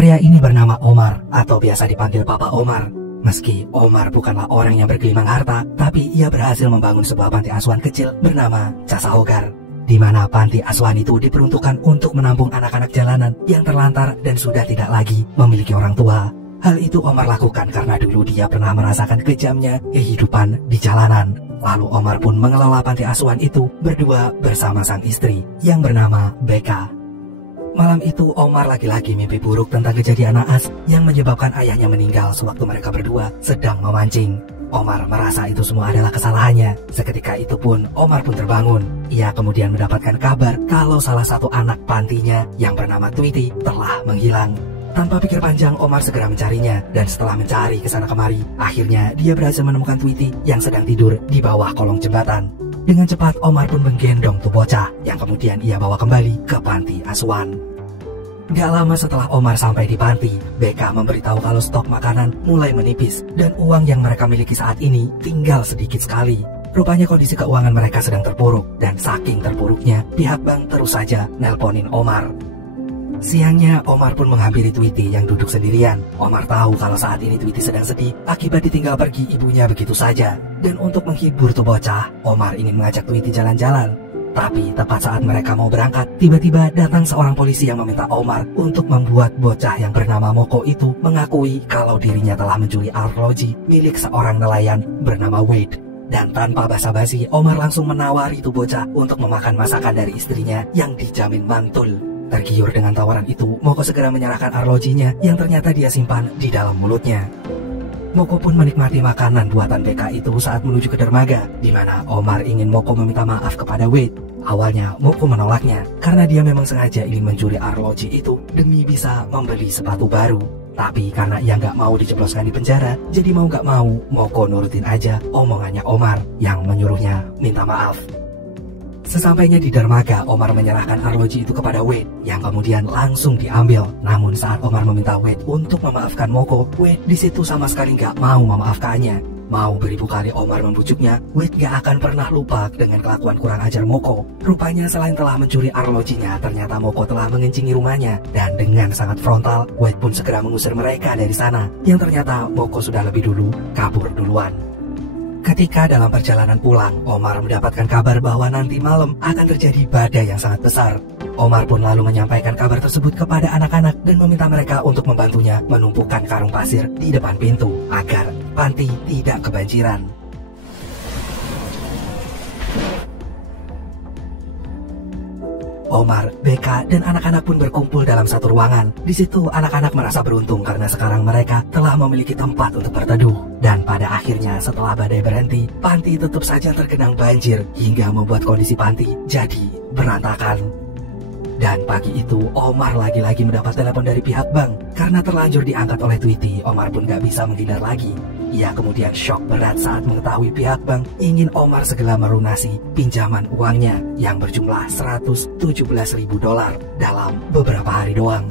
Pria ini bernama Omar atau biasa dipanggil Papa Omar. Meski Omar bukanlah orang yang bergelimang harta, tapi ia berhasil membangun sebuah panti asuhan kecil bernama Casa Hogar, di mana panti asuhan itu diperuntukkan untuk menampung anak-anak jalanan yang terlantar dan sudah tidak lagi memiliki orang tua. Hal itu Omar lakukan karena dulu dia pernah merasakan kejamnya kehidupan di jalanan. Lalu Omar pun mengelola panti asuhan itu berdua bersama sang istri yang bernama Becca. Malam itu Omar lagi-lagi mimpi buruk tentang kejadian naas yang menyebabkan ayahnya meninggal sewaktu mereka berdua sedang memancing. Omar merasa itu semua adalah kesalahannya. Seketika itu pun Omar pun terbangun. Ia kemudian mendapatkan kabar kalau salah satu anak pantinya yang bernama Tweety telah menghilang. Tanpa pikir panjang, Omar segera mencarinya, dan setelah mencari kesana kemari, akhirnya dia berhasil menemukan Tweety yang sedang tidur di bawah kolong jembatan. Dengan cepat, Omar pun menggendong tuh bocah, yang kemudian ia bawa kembali ke panti asuhan. Gak lama setelah Omar sampai di panti, Becca memberitahu kalau stok makanan mulai menipis, dan uang yang mereka miliki saat ini tinggal sedikit sekali. Rupanya kondisi keuangan mereka sedang terpuruk, dan saking terpuruknya, pihak bank terus saja nelponin Omar. Siangnya, Omar pun menghampiri Tweety yang duduk sendirian. Omar tahu kalau saat ini Tweety sedang sedih akibat ditinggal pergi ibunya begitu saja. Dan untuk menghibur tuh bocah, Omar ingin mengajak Tweety jalan-jalan. Tapi tepat saat mereka mau berangkat, tiba-tiba datang seorang polisi yang meminta Omar untuk membuat bocah yang bernama Moko itu mengakui kalau dirinya telah mencuri arloji milik seorang nelayan bernama Wade. Dan tanpa basa-basi, Omar langsung menawari tuh bocah untuk memakan masakan dari istrinya yang dijamin mantul. Tergiur dengan tawaran itu, Moko segera menyerahkan arlojinya yang ternyata dia simpan di dalam mulutnya. Moko pun menikmati makanan buatan Becca itu saat menuju ke dermaga, di mana Omar ingin Moko meminta maaf kepada Wade. Awalnya Moko menolaknya karena dia memang sengaja ingin mencuri arloji itu demi bisa membeli sepatu baru. Tapi karena ia nggak mau dijebloskan di penjara, jadi mau nggak mau Moko nurutin aja omongannya Omar yang menyuruhnya minta maaf. Sesampainya di dermaga, Omar menyerahkan arloji itu kepada Wade yang kemudian langsung diambil. Namun saat Omar meminta Wade untuk memaafkan Moko, Wade di situ sama sekali nggak mau memaafkannya. Mau beribu kali Omar membujuknya, Wade gak akan pernah lupa dengan kelakuan kurang ajar Moko. Rupanya selain telah mencuri arlojinya, ternyata Moko telah mengencingi rumahnya. Dan dengan sangat frontal, Wade pun segera mengusir mereka dari sana. Yang ternyata Moko sudah lebih dulu kabur duluan. Ketika dalam perjalanan pulang, Omar mendapatkan kabar bahwa nanti malam akan terjadi badai yang sangat besar. Omar pun lalu menyampaikan kabar tersebut kepada anak-anak dan meminta mereka untuk membantunya menumpukan karung pasir di depan pintu agar panti tidak kebanjiran. Omar, Becca, dan anak-anak pun berkumpul dalam satu ruangan. Di situ anak-anak merasa beruntung karena sekarang mereka telah memiliki tempat untuk berteduh. Dan pada akhirnya setelah badai berhenti, panti tetap saja tergenang banjir hingga membuat kondisi panti jadi berantakan. Dan pagi itu Omar lagi-lagi mendapat telepon dari pihak bank. Karena terlanjur diangkat oleh Tweety, Omar pun gak bisa menghindar lagi. Ia kemudian shock berat saat mengetahui pihak bank ingin Omar segera melunasi pinjaman uangnya yang berjumlah $117.000 dalam beberapa hari doang.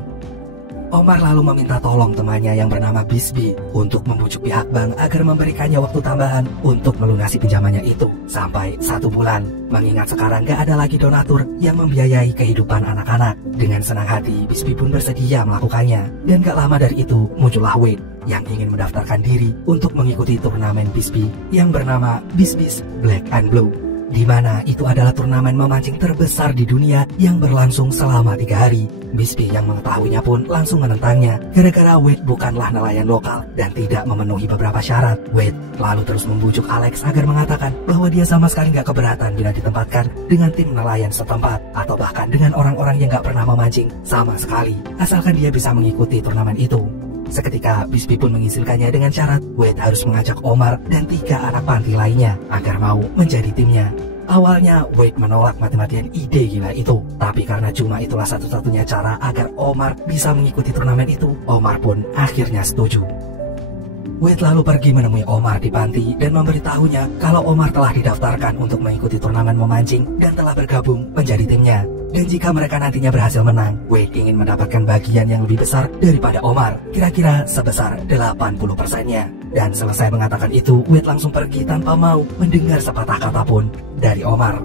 Omar lalu meminta tolong temannya yang bernama Bisbee untuk membujuk pihak bank agar memberikannya waktu tambahan untuk melunasi pinjamannya itu sampai 1 bulan. Mengingat sekarang gak ada lagi donatur yang membiayai kehidupan anak-anak. Dengan senang hati, Bisbee pun bersedia melakukannya. Dan gak lama dari itu muncullah Wade yang ingin mendaftarkan diri untuk mengikuti turnamen Bisbee yang bernama Bisbee's Black and Blue, di mana itu adalah turnamen memancing terbesar di dunia yang berlangsung selama 3 hari. Bisbee yang mengetahuinya pun langsung menentangnya gara-gara Wade bukanlah nelayan lokal dan tidak memenuhi beberapa syarat. Wade lalu terus membujuk Alex agar mengatakan bahwa dia sama sekali gak keberatan bila ditempatkan dengan tim nelayan setempat atau bahkan dengan orang-orang yang gak pernah memancing sama sekali, asalkan dia bisa mengikuti turnamen itu. Seketika Bisbee pun mengizinkannya dengan syarat Wade harus mengajak Omar dan 3 anak panti lainnya agar mau menjadi timnya. Awalnya Wade menolak mati-matian ide gila itu, tapi karena cuma itulah satu-satunya cara agar Omar bisa mengikuti turnamen itu, Omar pun akhirnya setuju. Wade lalu pergi menemui Omar di panti dan memberitahunya kalau Omar telah didaftarkan untuk mengikuti turnamen memancing dan telah bergabung menjadi timnya. Dan jika mereka nantinya berhasil menang, Wade ingin mendapatkan bagian yang lebih besar daripada Omar, kira-kira sebesar 80%-nya. Dan selesai mengatakan itu, Wade langsung pergi tanpa mau mendengar sepatah kata pun dari Omar.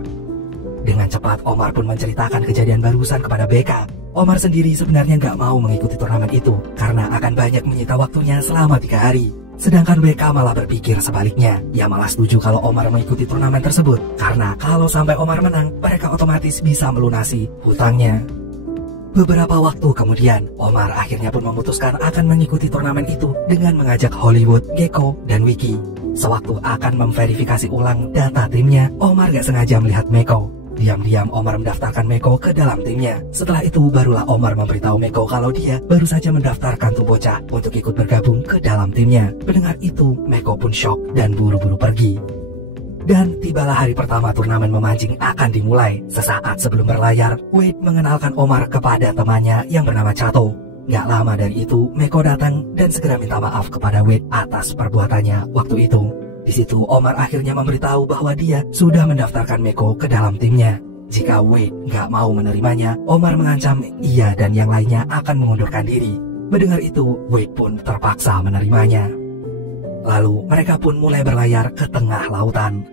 Dengan cepat, Omar pun menceritakan kejadian barusan kepada Becca. Omar sendiri sebenarnya nggak mau mengikuti turnamen itu karena akan banyak menyita waktunya selama 3 hari. Sedangkan WK malah berpikir sebaliknya. Ia malah setuju kalau Omar mengikuti turnamen tersebut karena kalau sampai Omar menang, mereka otomatis bisa melunasi hutangnya. Beberapa waktu kemudian, Omar akhirnya pun memutuskan akan mengikuti turnamen itu dengan mengajak Hollywood, Gecko, dan Wiki. Sewaktu akan memverifikasi ulang data timnya, Omar gak sengaja melihat Meko. Diam-diam Omar mendaftarkan Meko ke dalam timnya. Setelah itu barulah Omar memberitahu Meko kalau dia baru saja mendaftarkan tuh bocah untuk ikut bergabung ke dalam timnya. Mendengar itu, Meko pun shock dan buru-buru pergi. Dan tibalah hari pertama turnamen memancing akan dimulai. Sesaat sebelum berlayar, Wade mengenalkan Omar kepada temannya yang bernama Chato. Gak lama dari itu, Meko datang dan segera minta maaf kepada Wade atas perbuatannya waktu itu. Di situ Omar akhirnya memberitahu bahwa dia sudah mendaftarkan Meko ke dalam timnya. Jika Wade gak mau menerimanya, Omar mengancam ia dan yang lainnya akan mengundurkan diri. Mendengar itu, Wade pun terpaksa menerimanya. Lalu mereka pun mulai berlayar ke tengah lautan.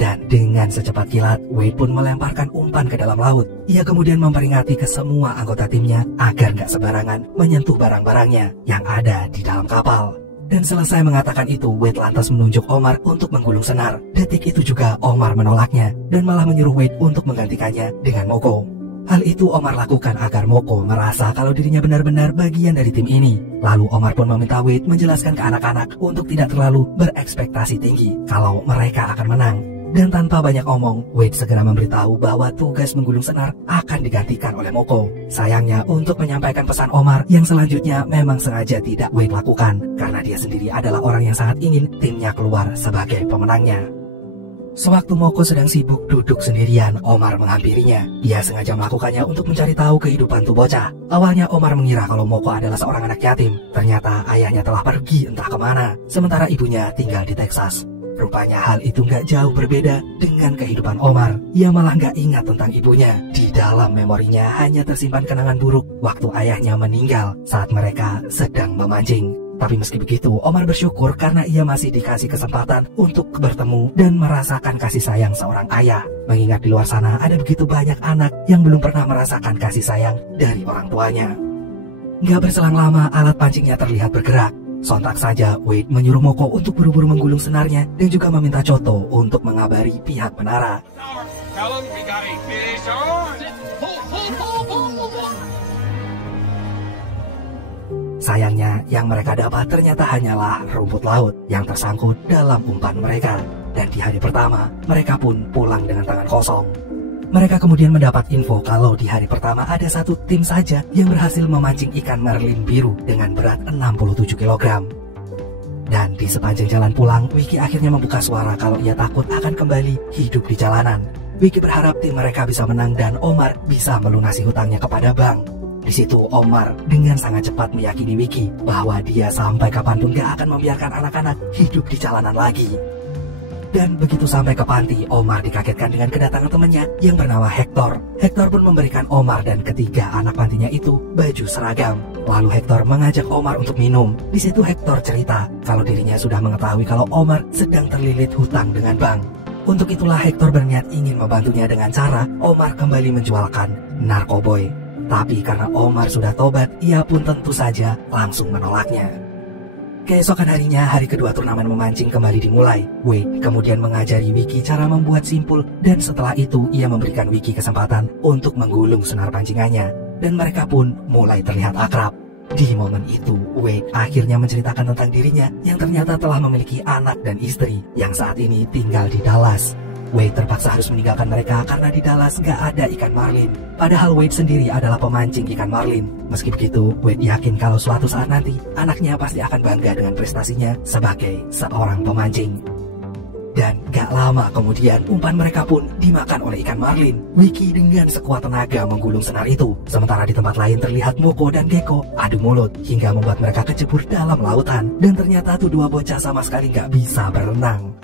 Dan dengan secepat kilat, Wade pun melemparkan umpan ke dalam laut. Ia kemudian memperingati ke semua anggota timnya agar gak sembarangan menyentuh barang-barangnya yang ada di dalam kapal. Dan selesai mengatakan itu, Wade lantas menunjuk Omar untuk menggulung senar. Detik itu juga Omar menolaknya dan malah menyuruh Wade untuk menggantikannya dengan Moko. Hal itu Omar lakukan agar Moko merasa kalau dirinya benar-benar bagian dari tim ini. Lalu Omar pun meminta Wade menjelaskan ke anak-anak untuk tidak terlalu berekspektasi tinggi kalau mereka akan menang. Dan tanpa banyak omong, Wade segera memberitahu bahwa tugas menggulung senar akan digantikan oleh Moko. Sayangnya untuk menyampaikan pesan Omar yang selanjutnya memang sengaja tidak Wade lakukan karena dia sendiri adalah orang yang sangat ingin timnya keluar sebagai pemenangnya. Sewaktu Moko sedang sibuk duduk sendirian, Omar menghampirinya. Ia sengaja melakukannya untuk mencari tahu kehidupan tuh bocah. Awalnya Omar mengira kalau Moko adalah seorang anak yatim. Ternyata ayahnya telah pergi entah kemana, sementara ibunya tinggal di Texas. Rupanya hal itu gak jauh berbeda dengan kehidupan Omar. Ia malah gak ingat tentang ibunya. Di dalam memorinya hanya tersimpan kenangan buruk waktu ayahnya meninggal saat mereka sedang memancing. Tapi meski begitu, Omar bersyukur karena ia masih dikasih kesempatan untuk bertemu dan merasakan kasih sayang seorang ayah. Mengingat di luar sana ada begitu banyak anak yang belum pernah merasakan kasih sayang dari orang tuanya. Gak berselang lama, alat pancingnya terlihat bergerak. Sontak saja, Wade menyuruh Moko untuk buru-buru menggulung senarnya dan juga meminta Choto untuk mengabari pihak menara. Sayangnya, yang mereka dapat ternyata hanyalah rumput laut yang tersangkut dalam umpan mereka. Dan di hari pertama, mereka pun pulang dengan tangan kosong. Mereka kemudian mendapat info kalau di hari pertama ada satu tim saja yang berhasil memancing ikan marlin biru dengan berat 67 kg. Dan di sepanjang jalan pulang, Wiki akhirnya membuka suara kalau ia takut akan kembali hidup di jalanan. Wiki berharap tim mereka bisa menang dan Omar bisa melunasi hutangnya kepada bank. Di situ Omar dengan sangat cepat meyakini Wiki bahwa dia sampai kapanpun gak akan membiarkan anak-anak hidup di jalanan lagi. Dan begitu sampai ke panti, Omar dikagetkan dengan kedatangan temannya yang bernama Hector. Hector pun memberikan Omar dan ketiga anak pantinya itu baju seragam. Lalu Hector mengajak Omar untuk minum. Di situ Hector cerita kalau dirinya sudah mengetahui kalau Omar sedang terlilit hutang dengan bank. Untuk itulah Hector berniat ingin membantunya dengan cara Omar kembali menjualkan narkoboy. Tapi karena Omar sudah tobat, ia pun tentu saja langsung menolaknya. Keesokan harinya, hari kedua turnamen memancing kembali dimulai. Wade kemudian mengajari Wiki cara membuat simpul dan setelah itu ia memberikan Wiki kesempatan untuk menggulung senar pancingannya. Dan mereka pun mulai terlihat akrab. Di momen itu, Wade akhirnya menceritakan tentang dirinya yang ternyata telah memiliki anak dan istri yang saat ini tinggal di Dallas. Wade terpaksa harus meninggalkan mereka karena di Dallas gak ada ikan marlin. Padahal Wade sendiri adalah pemancing ikan marlin. Meski begitu, Wade yakin kalau suatu saat nanti anaknya pasti akan bangga dengan prestasinya sebagai seorang pemancing. Dan gak lama kemudian umpan mereka pun dimakan oleh ikan marlin. Wiki dengan sekuat tenaga menggulung senar itu. Sementara di tempat lain terlihat Moko dan Gecko adu mulut hingga membuat mereka kecebur dalam lautan. Dan ternyata tuh dua bocah sama sekali gak bisa berenang.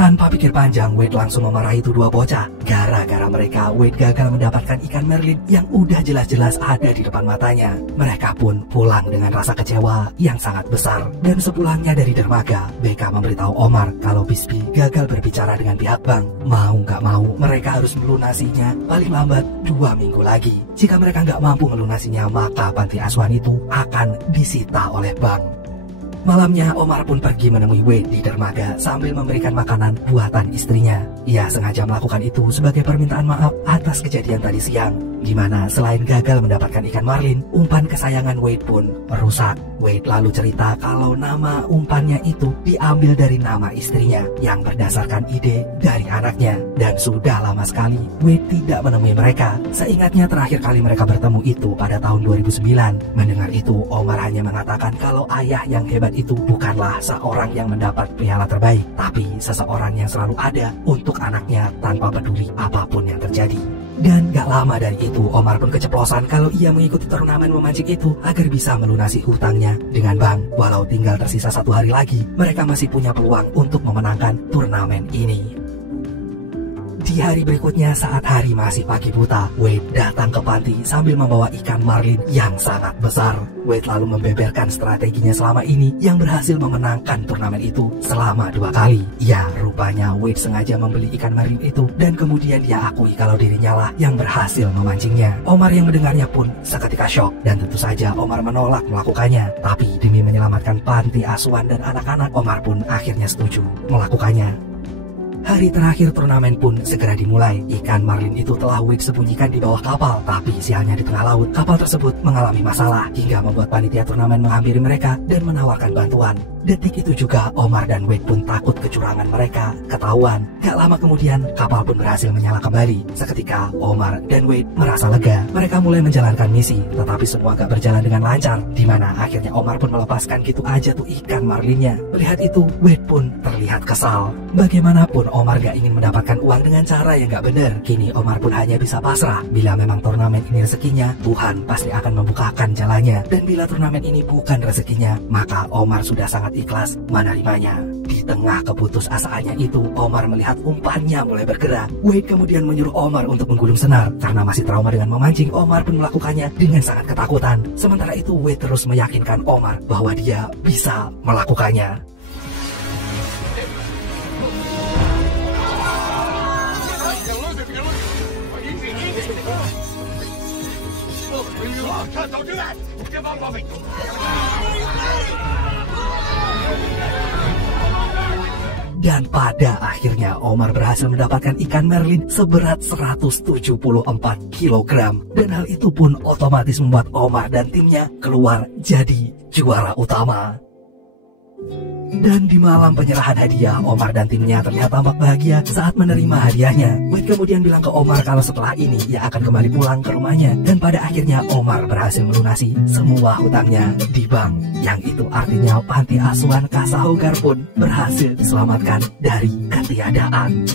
Tanpa pikir panjang, Wade langsung memarahi itu dua bocah. Gara-gara mereka, Wade gagal mendapatkan ikan Merlin yang udah jelas-jelas ada di depan matanya. Mereka pun pulang dengan rasa kecewa yang sangat besar. Dan sepulangnya dari dermaga, Becca memberitahu Omar kalau Bisbee gagal berbicara dengan pihak bank. Mau nggak mau, mereka harus melunasinya paling lambat 2 minggu lagi. Jika mereka nggak mampu melunasinya, maka panti asuhan itu akan disita oleh bank. Malamnya, Omar pun pergi menemui Wade di dermaga sambil memberikan makanan buatan istrinya. Ia sengaja melakukan itu sebagai permintaan maaf atas kejadian tadi siang, di mana selain gagal mendapatkan ikan marlin, umpan kesayangan Wade pun rusak. Wade lalu cerita kalau nama umpannya itu diambil dari nama istrinya yang berdasarkan ide dari anaknya. Dan sudah lama sekali Wade tidak menemui mereka. Seingatnya terakhir kali mereka bertemu itu pada tahun 2009. Mendengar itu, Omar hanya mengatakan kalau ayah yang hebat itu bukanlah seorang yang mendapat piala terbaik, tapi seseorang yang selalu ada untuk anaknya tanpa peduli apapun yang terjadi. Dan gak lama dari itu, Omar pun keceplosan kalau ia mengikuti turnamen memancing itu agar bisa melunasi hutangnya dengan bank. Walau tinggal tersisa 1 hari lagi, mereka masih punya peluang untuk memenangkan turnamen ini. Di hari berikutnya, saat hari masih pagi buta, Wade datang ke panti sambil membawa ikan marlin yang sangat besar. Wade lalu membeberkan strateginya selama ini yang berhasil memenangkan turnamen itu selama 2 kali. Ya, rupanya Wade sengaja membeli ikan marlin itu dan kemudian dia akui kalau dirinya lah yang berhasil memancingnya. Omar yang mendengarnya pun seketika syok dan tentu saja Omar menolak melakukannya. Tapi demi menyelamatkan panti asuhan dan anak-anak, Omar pun akhirnya setuju melakukannya. Hari terakhir turnamen pun segera dimulai. Ikan marlin itu telah Wade sembunyikan di bawah kapal, tapi sialnya di tengah laut, kapal tersebut mengalami masalah hingga membuat panitia turnamen menghampiri mereka dan menawarkan bantuan. Detik itu juga Omar dan Wade pun takut kecurangan mereka ketahuan. Gak lama kemudian kapal pun berhasil menyala kembali. Seketika Omar dan Wade merasa lega. Mereka mulai menjalankan misi, tetapi semua gak berjalan dengan lancar, di mana akhirnya Omar pun melepaskan gitu aja tuh ikan marlinnya. Melihat itu, Wade pun terlihat kesal. Bagaimanapun Omar gak ingin mendapatkan uang dengan cara yang gak benar. Kini Omar pun hanya bisa pasrah. Bila memang turnamen ini rezekinya, Tuhan pasti akan membukakan jalannya. Dan bila turnamen ini bukan rezekinya, maka Omar sudah sangat ikhlas menerimanya. Di tengah keputusasaannya itu, Omar melihat umpannya mulai bergerak. Wade kemudian menyuruh Omar untuk menggulung senar. Karena masih trauma dengan memancing, Omar pun melakukannya dengan sangat ketakutan. Sementara itu, Wade terus meyakinkan Omar bahwa dia bisa melakukannya. Dan pada akhirnya Omar berhasil mendapatkan ikan marlin seberat 174 kg. Dan hal itu pun otomatis membuat Omar dan timnya keluar jadi juara utama. Dan di malam penyerahan hadiah, Omar dan timnya terlihat tampak bahagia saat menerima hadiahnya. Wade kemudian bilang ke Omar kalau setelah ini ia akan kembali pulang ke rumahnya. Dan pada akhirnya Omar berhasil melunasi semua hutangnya di bank. Yang itu artinya panti asuhan Casa Hogar pun berhasil diselamatkan dari ketiadaan.